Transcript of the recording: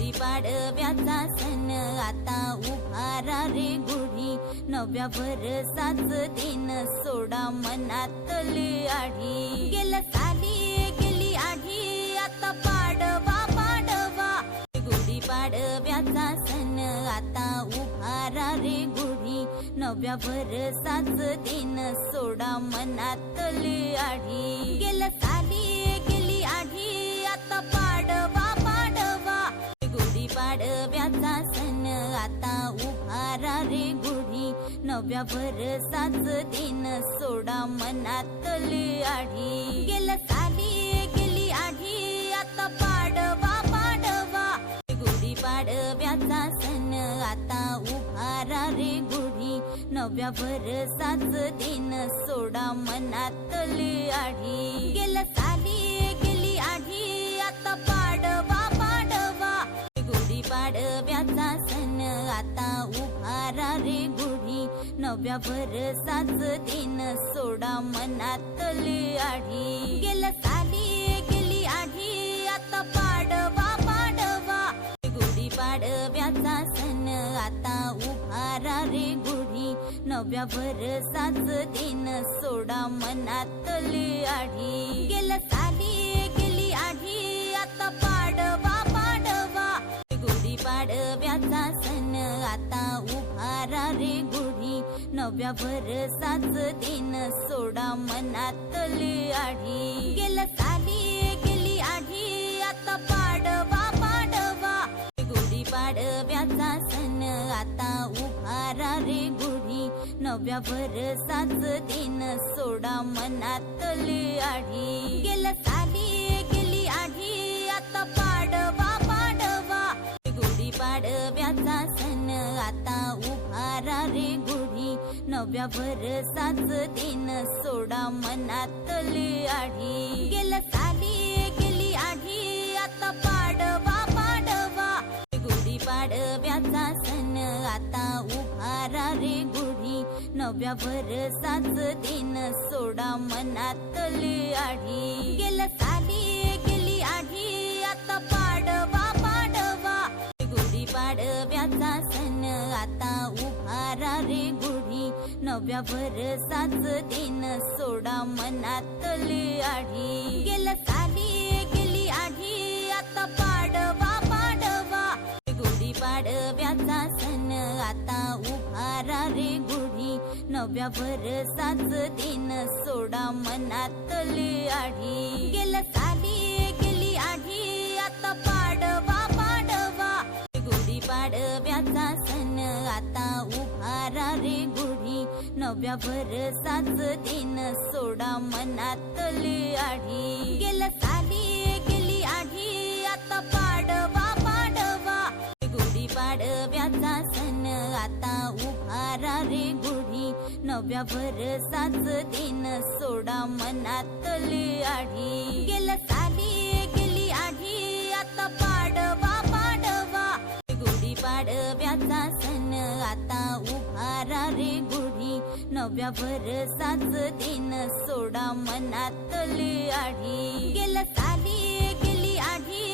गुढीपाडव्याचा सण आता उभारा रे गुढी, नव्या वर्षाच दिन सोडा मनातली आढी। गेल्या साली गेली आढी, आता पाडवा पाडवा। गुढीपाडव्याचा सण आता उभारा रे गुढी, नव्या वर्षाच दिन सोडा मनातली आढी। गेल्या साली गेली आढी, आता पाडवा पाडवा। गुढीपाडव्याचा सण आता उभारा रे गुढी, नव्या वर्षाच दिन सोडा मनातली आढी। गेल्या साली गेली आढी, आता पाडवा पाडवा। गुढीपाडव्याचा सण आता उभारा रे गुढी, नव्या वर्षाच दिन सोडा मनातली आढी। गेल्या साली गेली आढी, आता पाडवा पाडवा। गुढीपाडव्याचा सण आता उभारा रे गुढी, नव्या वर्षाच दिन सोडा मनातली आढी। गेल्या साली गेली आढी, आता पाडवा पाडवा। गुढीपाडव्याचा सण आता उभारा रे गुढी, नव्या वर्षाच दिन सोडा मनातली आढी। गेल्या साली गेली आढी, आता पाडवा पाडवा। गुढीपाडव्याचा सण आता उभारा रे गुढी, नव्या वर्षाच दिन सोडा मनातली आढी। गेल्या साली गेली आढी, आता पाडवा पाडवा। गुढीपाडव्याचा सण आता उभारा रे गुढी, नव्या वर्षाच दिन सोडा मनातली आढी। गेल्या साली गेली आढी, आता पाडवा पाडवा। गुढीपाडव्याचा सण आता उभारा रे गुढी, नव्या वर्षाच दिन सोडा मनातली आढी। गेल्या साली गेली आढी, आता पाडवा पाडवा। गुढीपाडव्याचा सण आता उभारा रे गुढी, नव्या वर्षाच दिन सोडा मनातली आढी। गेल्या साली गेली आढी, आता पाडवा पाडवा। गुढीपाडव्याचा सण आता उभारा रे गुढी, नव्या वर्षाच दिन सोडा मनातली आढी। गेल्या साली गेली आढी, आता पाडवा पाडवा। गुढीपाडव्याचा सण आता उभारा रे गुढी, नव्या वर्षाच दिन सोडा मनातली आढी। गेल्या साली गेली आढी, आता पाडवा पाडवा। गुढीपाडव्याचा सण आता उभारा रे गुढी, नव्या वर्षाच दिन सोडा मनातली आढी। गेल्या साली गेली आढी, आता पाडवा पाडवा। गुढीपाडव्याचा सण आता उभारा रे गुढी, नव्या वर्षाच दिन सोडा मनातली आढी। गेल्या साली गेली आढी, आता पाडवा पाडवा। गुढीपाडव्याचा सण आता उभारा रे गुढी, नव्या वर्षाच दिन सोडा मनातली आढी। गेल्या साली गेली आढी,